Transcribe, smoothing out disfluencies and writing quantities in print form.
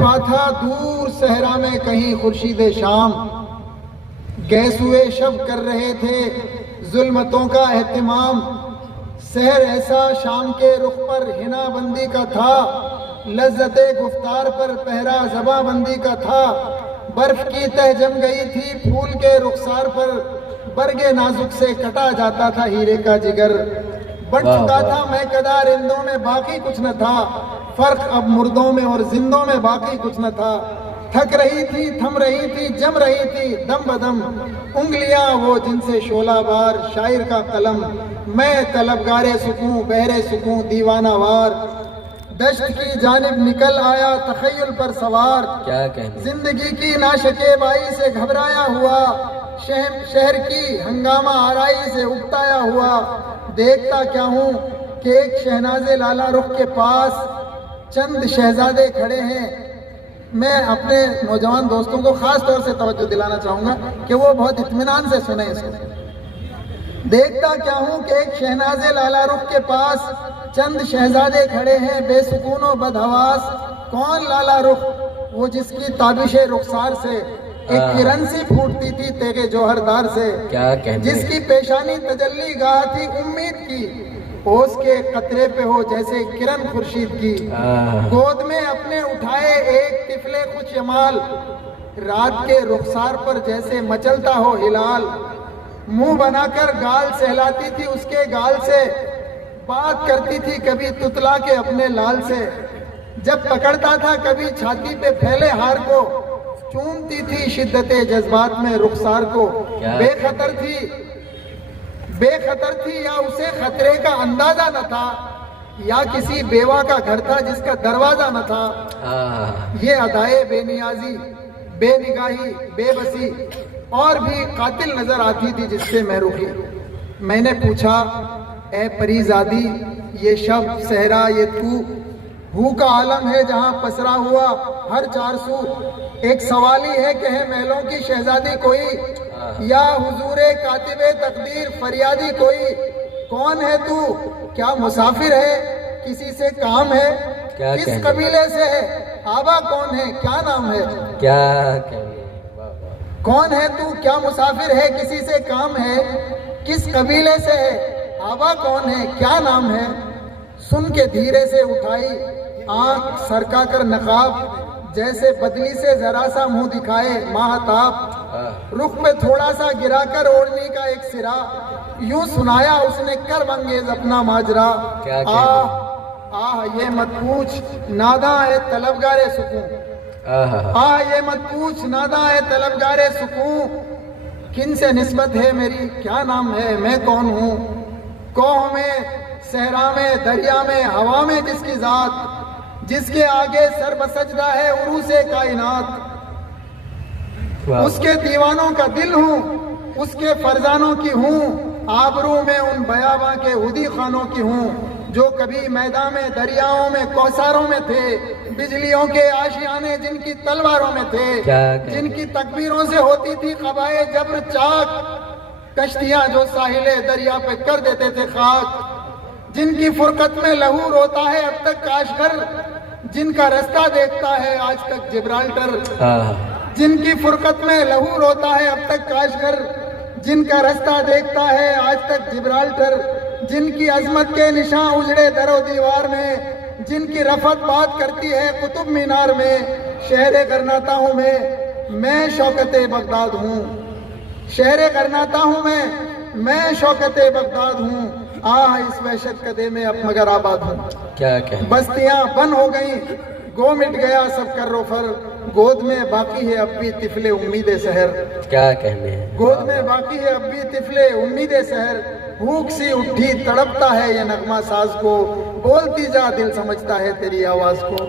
چھپا تھا دور صحرا میں کہیں خورشید شام، گیسوئے شب کر رہے تھے ظلمتوں کا اہتمام۔ سحر ایسا شام کے رخ پر حنا بندی کا تھا، لذت گفتار پر پہرا زباں بندی کا تھا۔ برف کی تہ جم گئی تھی پھول کے رخسار پر، برگ نازک سے کٹا جاتا تھا ہیرے کا جگر۔ بڑھ چکا تھا میں قدار رندوں میں باقی کچھ نہ تھا، فرق اب مردوں میں اور زندوں میں باقی کچھ نہ تھا۔ تھک رہی تھی تھم رہی تھی جم رہی تھی دم بدم، انگلیاں وہ جن سے شعلہ بار شاعر کا قلم۔ میں طلبگار سکوں بہر سکوں دیوانہ وار، دشت کی جانب نکل آیا تخیل پر سوار۔ کیا کہنے زندگی کی ناشکیبائی سے گھبرایا ہوا، شہر کی ہنگامہ آرائی سے اکتایا ہوا۔ دیکھتا کیا ہوں کہ ایک شہناز لالا رخ کے پاس چند شہزادے کھڑے ہیں۔ میں اپنے نوجوان دوستوں کو خاص طور سے توجہ دلانا چاہوں گا کہ وہ بہت اطمینان سے سنیں اس کو۔ دیکھتا کیا ہوں کہ ایک شہناز لالا رخ کے پاس چند شہزادے کھڑے ہیں بے سکون و بدحواس۔ کون لالا رخ؟ وہ جس کی تابش رخسار سے ایک کرن سی پھوٹتی تھی تیغ جوہردار سے، کیا کہنے جس کی پیشانی تجلی گاہ تھی امید کی، اوس کے قطرے پہ ہو جیسے کرن خورشید کی۔ گود میں اپنے اٹھائے ایک طفل خوش جمال، رات کے رخسار پر جیسے مچلتا ہو ہلال۔ منہ بنا کر گال سہلاتی تھی اس کے گال سے، بات کرتی تھی کبھی تتلا کے اپنے لال سے۔ جب پکڑتا تھا کبھی چھاتی پہ پھیلے ہار کو، چومتی تھی شدت جذبات میں رخسار کو۔ بے خطر تھی یا اسے خطرے کا اندازہ نہ تھا، یا کسی بیوہ کا گھر تھا جس کا دروازہ نہ تھا۔ یہ ادائے بے نیازی، بے نگاہی، بے بسی اور بھی قاتل نظر آتی تھی جس سے میں رخی۔ میں نے پوچھا اے پری زادی، یہ شب صحرا یہ تو بھو کا عالم ہے جہاں پسرا ہوا ہر چار سو۔ ایک سوال ہی ہے کہ ہے محلوں کی شہزادی کوئی، یا حضور کاتب تقدیر فریادی کوئی؟ کون ہے تو؟ کیا مسافر ہے؟ کسی سے کام ہے؟ کس قبیلے سے ہے؟ آبا کون ہے؟ کیا نام ہے؟ کیا کہنے کون ہے تو؟ کیا مسافر ہے؟ کسی سے کام ہے؟ کس قبیلے سے ہے؟ آبا کون ہے؟ کیا نام ہے؟ سن کے دھیرے سے اٹھائی آنکھ سرکا کر نقاب، جیسے بدلی سے ذرا سا منہ دکھائے ماہتاب۔ رخ پہ تھوڑا سا گرا کر اوڑھنی کا ایک سرا، یوں سنایا اس نے کرب انگیز اپنا ماجرا۔ آہ یہ مت پوچھ ناداں اے طلبگار سکون، یہ مت پوچھ ناداں اے طلبگار سکون، کن سے نسبت ہے میری؟ کیا نام ہے؟ میں کون ہوں؟ کوہ میں صحرا میں دریا میں ہوا میں جس کی ذات، جس کے آگے سر بسجدہ ہے عروس کائنات۔ اس کے دیوانوں کا دل ہوں، اس کے فرزانوں کی ہوں، آبرو میں ان بیاباں کے ہدی خانوں کی ہوں، جو کبھی میدان میں دریاؤں میں کوثروں میں تھے، بجلیوں کے آشیانے جن کی تلواروں میں تھے، جن کی تکبیروں سے ہوتی تھی قبائے جبر چاک، کشتیاں جو ساحل دریا پہ کر دیتے تھے خاک، جن کی فرقت میں لہو روتا ہے اب تک کاشغر، جن کا رستہ دیکھتا ہے آج تک جبرالٹر۔ جن کی فرقت میں لہو روتا ہے اب تک کاشغر، جن کا رستہ دیکھتا ہے آج تک جبرالٹر، جن کی عظمت کے نشان اجڑے در و دیوار میں، جن کی رفعت بات کرتی ہے قطب مینار میں۔ شہر غرناطہ ہوں میں شوکت بغداد ہوں، شہر غرناطہ ہوں میں شوکت بغداد ہوں، اس وحشت کدے میں اب مگر آباد ہوں۔ کیا کہنے بستیاں بن ہو گئیں گو مٹ گیا سب کر و فر، گود میں باقی ہے اب بھی طفل امید سحر۔ کیا کہنے گود میں باقی ہے اب بھی طفل امید سحر، بھوک سی اٹھی تڑپتا ہے یہ نغمہ ساز کو، بولتی جا دل سمجھتا ہے تیری آواز کو۔